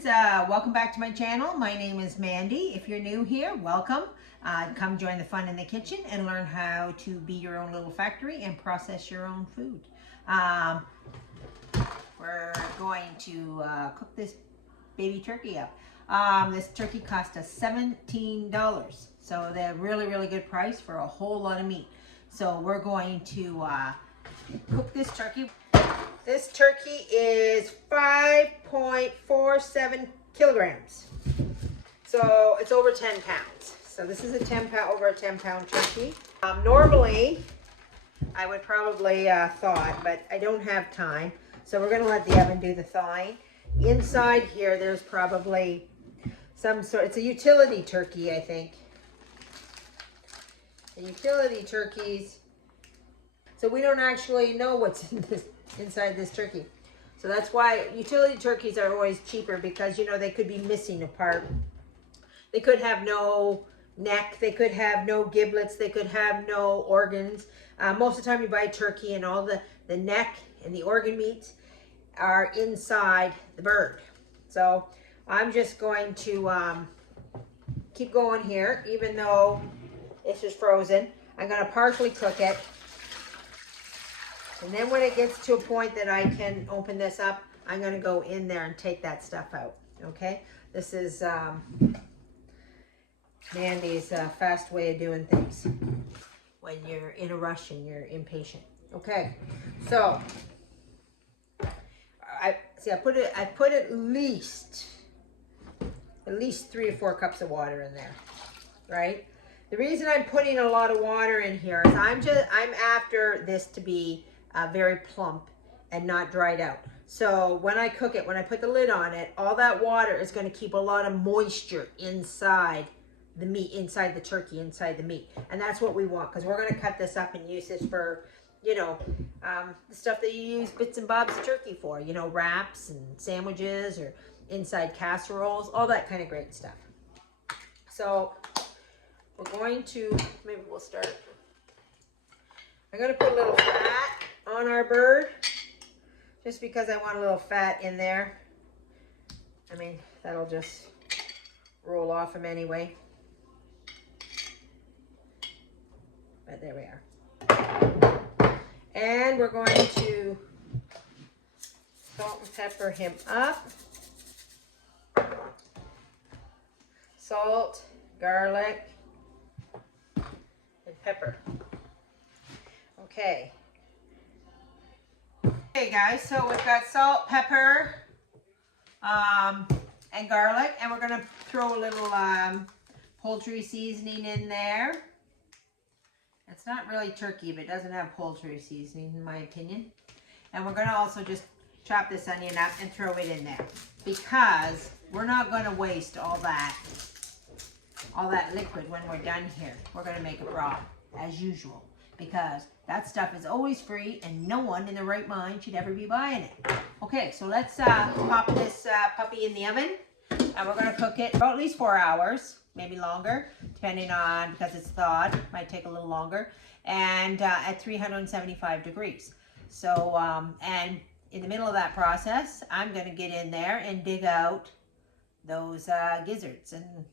friends, welcome back to my channel. My name is Mandy. If you're new here, welcome. Come join the fun in the kitchen and learn how to be your own little factory and process your own food. We're going to cook this baby turkey up. This turkey cost us $17, so they're really good price for a whole lot of meat. So we're going to cook this turkey. This turkey is 5.47 kilograms. So it's over 10 pounds. So this is over a 10 pound turkey. Normally, I would probably thaw it, but I don't have time. So we're gonna let the oven do the thawing. Inside here, there's probably some sort, it's a utility turkey, I think. The utility turkeys. So we don't actually know what's inside this turkey. So that's why utility turkeys are always cheaper, because you know they could be missing a part. They could have no neck, they could have no giblets, they could have no organs. Most of the time you buy turkey and all the neck and the organ meats are inside the bird. So I'm just going to keep going here, even though this is frozen. I'm going to partially cook it. And then when it gets to a point that I can open this up, I'm going to go in there and take that stuff out. Okay? This is Mandy's fast way of doing things when you're in a rush and you're impatient. Okay, so I put at least 3 or 4 cups of water in there, right? The reason I'm putting a lot of water in here is I'm after this to be very plump and not dried out. So when I cook it, when I put the lid on it, all that water is going to keep a lot of moisture inside the meat, inside the turkey, inside the meat. And that's what we want, because we're going to cut this up and use this for, you know, the stuff that you use bits and bobs of turkey for, you know, wraps and sandwiches or inside casseroles, all that kind of great stuff. So we're going to, maybe we'll start. I'm going to put a little fat on our bird, just because I want a little fat in there. I mean, that'll just roll off him anyway. But there we are. And we're going to salt and pepper him up. Salt, garlic, and pepper. Okay. Okay guys, so we've got salt, pepper, and garlic, and we're gonna throw a little poultry seasoning in there. It's not really turkey, but it doesn't have poultry seasoning in my opinion. And we're gonna also just chop this onion up and throw it in there, because we're not gonna waste all that liquid when we're done here. We're gonna make it raw, as usual, because that stuff is always free and no one in their right mind should ever be buying it. Okay, so let's pop this puppy in the oven, and we're gonna cook it for at least 4 hours, maybe longer, depending on, because it's thawed, might take a little longer, and at 375 degrees. So, and in the middle of that process, I'm gonna get in there and dig out those gizzards and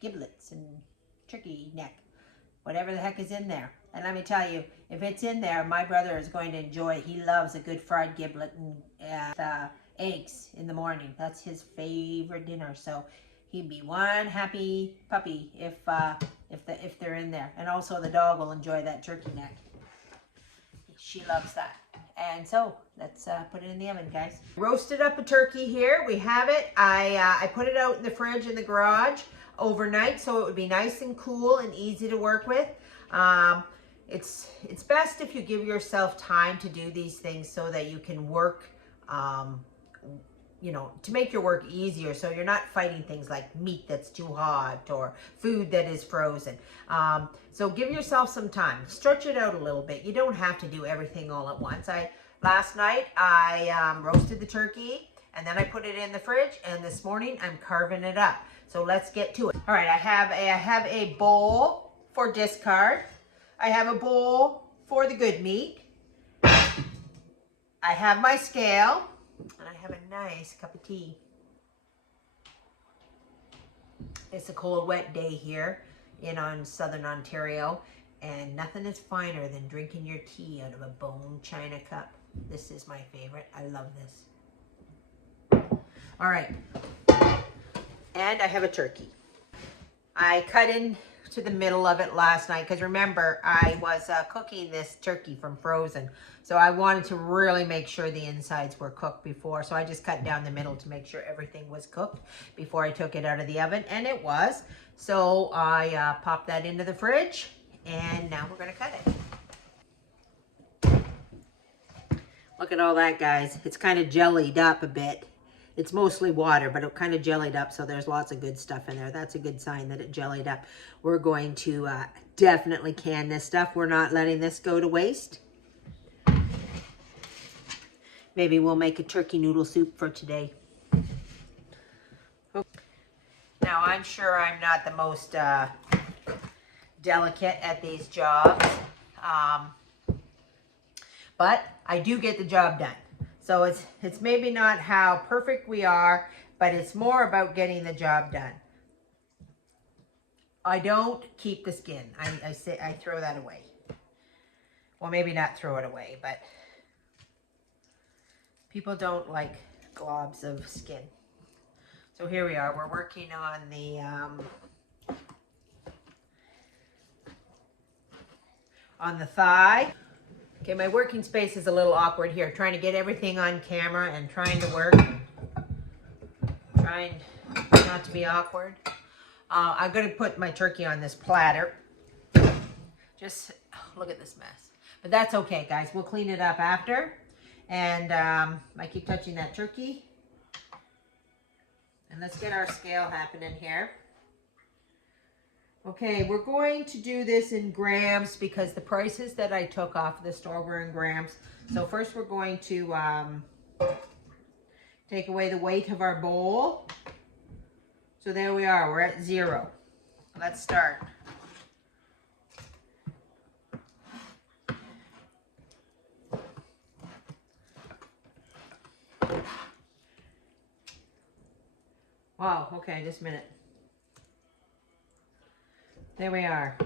giblets and turkey neck, whatever the heck is in there. And let me tell you, if it's in there, my brother is going to enjoy it. He loves a good fried giblet and eggs in the morning. That's his favorite dinner. So he'd be one happy puppy if they're in there. And also the dog will enjoy that turkey neck. She loves that. And so let's put it in the oven, guys. Roasted up a turkey here. We have it. I put it out in the fridge in the garage overnight, so it would be nice and cool and easy to work with. It's best if you give yourself time to do these things so that you can work, you know, to make your work easier, so you're not fighting things like meat that's too hot or food that is frozen. So give yourself some time. Stretch it out a little bit. You don't have to do everything all at once. Last night I roasted the turkey, and then I put it in the fridge, and this morning I'm carving it up. So let's get to it. All right, I have a bowl for discard. I have a bowl for the good meat. I have my scale, and I have a nice cup of tea. It's a cold, wet day here on southern Ontario, and nothing is finer than drinking your tea out of a bone china cup. This is my favorite. I love this. All right, and I have a turkey. I cut into the middle of it last night because remember, I was cooking this turkey from frozen. So I wanted to really make sure the insides were cooked before. So I just cut down the middle to make sure everything was cooked before I took it out of the oven. And it was. So I popped that into the fridge. And now we're going to cut it. Look at all that, guys. It's kind of jellied up a bit. It's mostly water, but it kind of jellied up, so there's lots of good stuff in there. That's a good sign that it jellied up. We're going to definitely can this stuff. We're not letting this go to waste. Maybe we'll make a turkey noodle soup for today. Now, I'm sure I'm not the most delicate at these jobs, but I do get the job done. So it's maybe not how perfect we are, but it's more about getting the job done. I don't keep the skin. I throw that away. Well, maybe not throw it away, but people don't like globs of skin. So here we are. We're working on the thigh. Okay, my working space is a little awkward here, trying to get everything on camera and trying to work. Trying not to be awkward. I'm going to put my turkey on this platter. Just look at this mess. But that's okay, guys. We'll clean it up after. And I keep touching that turkey. And let's get our scale happening here. Okay, we're going to do this in grams because the prices that I took off the store were in grams. So first we're going to take away the weight of our bowl. So there we are, we're at 0. Let's start. Wow, okay, just a minute. There we are.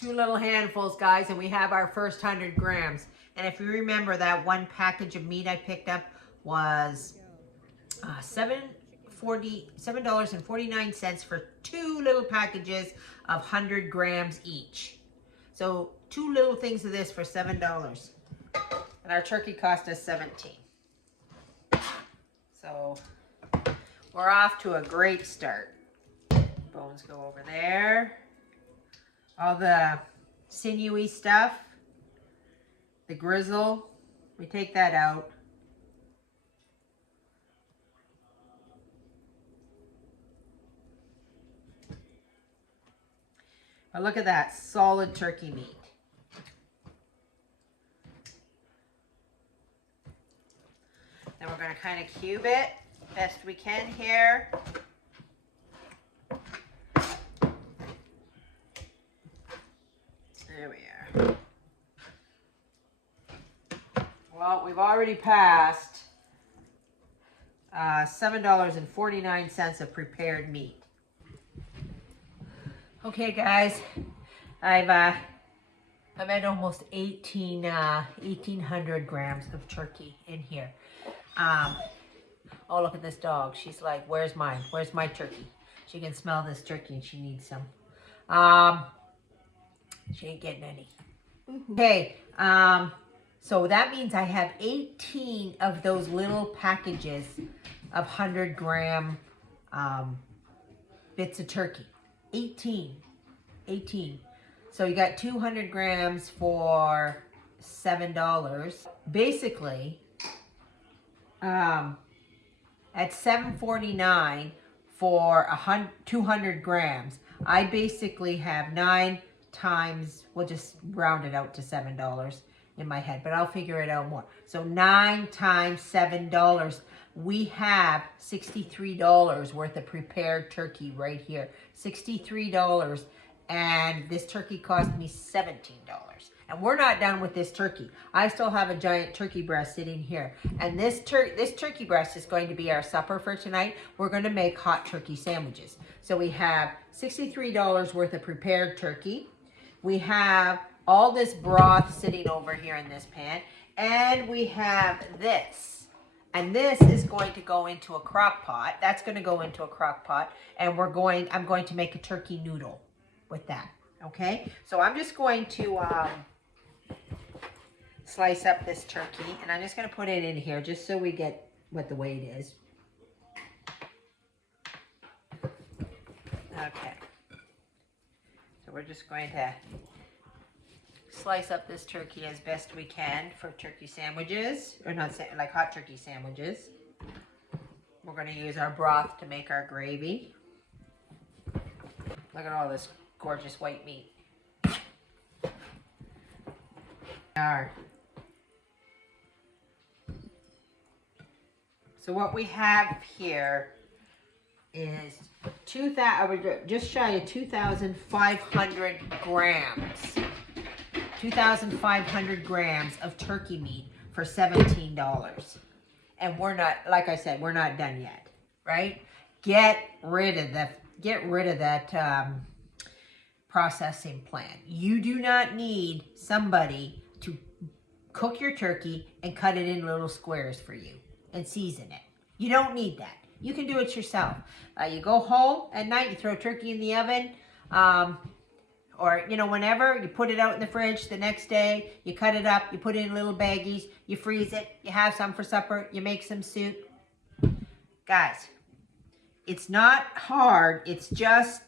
2 little handfuls, guys, and we have our first 100 grams. And if you remember, that one package of meat I picked up was $7.49 for 2 little packages of 100 grams each. So 2 little things of this for $7. And our turkey cost us $17. So we're off to a great start. Bones go over there. All the sinewy stuff, the grizzle, we take that out. But look at that, solid turkey meat. Then we're going to kind of cube it best we can here. There we are. Well, we've already passed $7.49 of prepared meat. Okay, guys, I've had almost 1,800 grams of turkey in here. Oh, look at this dog. She's like, where's mine? Where's my turkey? She can smell this turkey and she needs some. She ain't getting any. Okay, so that means I have 18 of those little packages of 100 gram bits of turkey. 18. So you got 200 grams for $7. Basically, at $7.49 for 200 grams, I basically have 9 times, we'll just round it out to $7 in my head, but I'll figure it out more. So 9 times $7, we have $63 worth of prepared turkey right here. $63, and this turkey cost me $17. And we're not done with this turkey. I still have a giant turkey breast sitting here. And this turkey breast is going to be our supper for tonight. We're going to make hot turkey sandwiches. So we have $63 worth of prepared turkey. We have all this broth sitting over here in this pan. And we have this. And this is going to go into a crock pot. That's going to go into a crock pot. And I'm going to make a turkey noodle with that. Okay? So I'm just going to slice up this turkey. And I'm just going to put it in here just so we get what the weight is. Okay. So we're just going to slice up this turkey as best we can for turkey sandwiches, or not like hot turkey sandwiches. We're going to use our broth to make our gravy. Look at all this gorgeous white meat. So what we have here is just shy of 2,500 grams. 2,500 grams of turkey meat for $17. And we're not, like I said, we're not done yet, right? Get rid of that processing plant. You do not need somebody to cook your turkey and cut it in little squares for you and season it. You don't need that. You can do it yourself. You go home at night, you throw turkey in the oven, or, you know, whenever, you put it out in the fridge the next day, you cut it up, you put it in little baggies, you freeze it, you have some for supper, you make some soup. Guys, it's not hard, it's just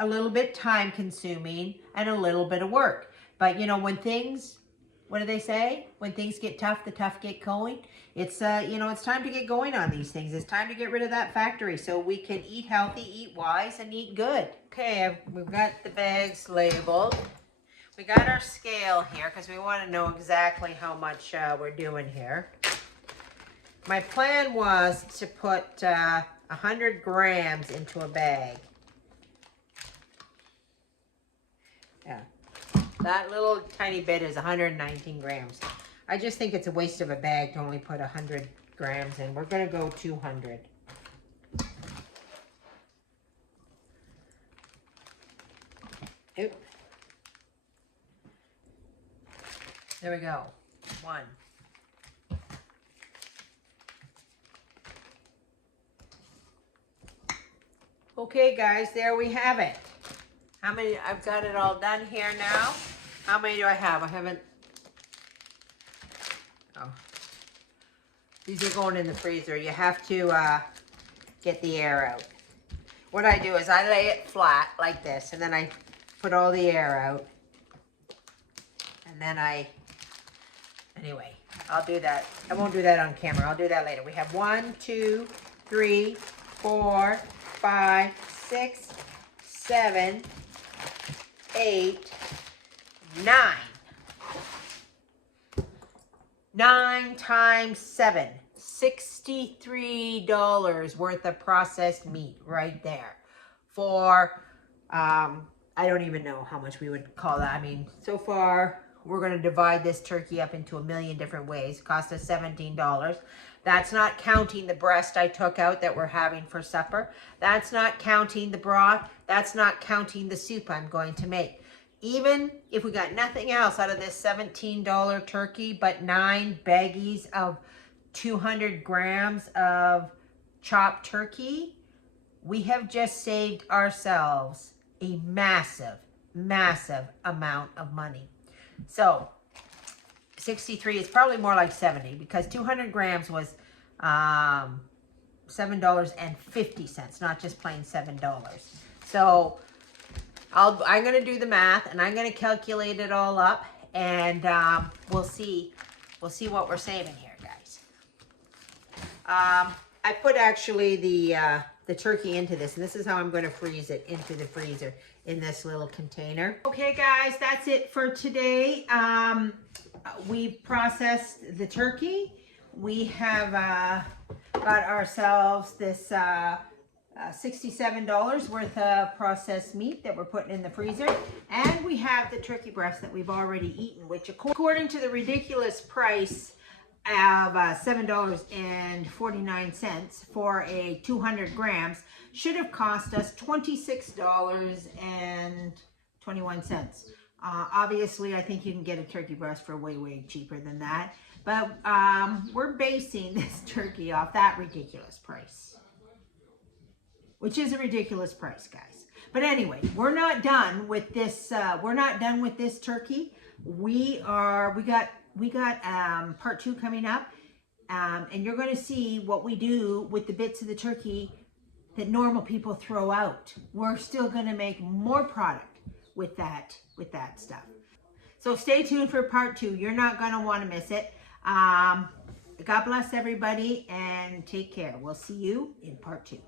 a little bit time consuming and a little bit of work. But, you know, when things, what do they say? When things get tough, the tough get going. It's, you know, it's time to get going on these things. It's time to get rid of that factory so we can eat healthy, eat wise, and eat good. Okay, we've got the bags labeled. We got our scale here because we want to know exactly how much we're doing here. My plan was to put 100 grams into a bag. Yeah, that little tiny bit is 119 grams. I just think it's a waste of a bag to only put 100 grams in. We're going to go 200. Oop. There we go. 1. Okay, guys, there we have it. How many? I've got it all done here now. How many do I have? I haven't. Oh. These are going in the freezer. You have to get the air out. What I do is I lay it flat like this, and then I put all the air out. And then anyway, I'll do that. I won't do that on camera. I'll do that later. We have 1, 2, 3, 4, 5, 6, 7, 8, 9. 9 times 7. $63 worth of processed meat right there. For, I don't even know how much we would call that. I mean, so far, we're going to divide this turkey up into a million different ways. Cost us $17. That's not counting the breast I took out that we're having for supper. That's not counting the broth. That's not counting the soup I'm going to make. Even if we got nothing else out of this $17 turkey but 9 baggies of 200 grams of chopped turkey, we have just saved ourselves a massive, massive amount of money. So 63 is probably more like 70 because 200 grams was $7.50, not just plain $7. So I'm going to do the math and I'm going to calculate it all up, and we'll see what we're saving here, guys. I put actually the turkey into this, and this is how I'm going to freeze it into the freezer in this little container. Okay, guys, that's it for today. We've processed the turkey. We have got ourselves this $67 worth of processed meat that we're putting in the freezer. And we have the turkey breast that we've already eaten, which according to the ridiculous price of $7.49 for a 200 grams should have cost us $26.21. Obviously, I think you can get a turkey breast for way cheaper than that. But we're basing this turkey off that ridiculous price, which is a ridiculous price, guys. But anyway, we're not done with this. We're not done with this turkey. We got part 2 coming up, and you're going to see what we do with the bits of the turkey that normal people throw out. We're still going to make more product with that stuff. So stay tuned for part 2. You're not going to want to miss it. God bless everybody and take care. We'll see you in part 2.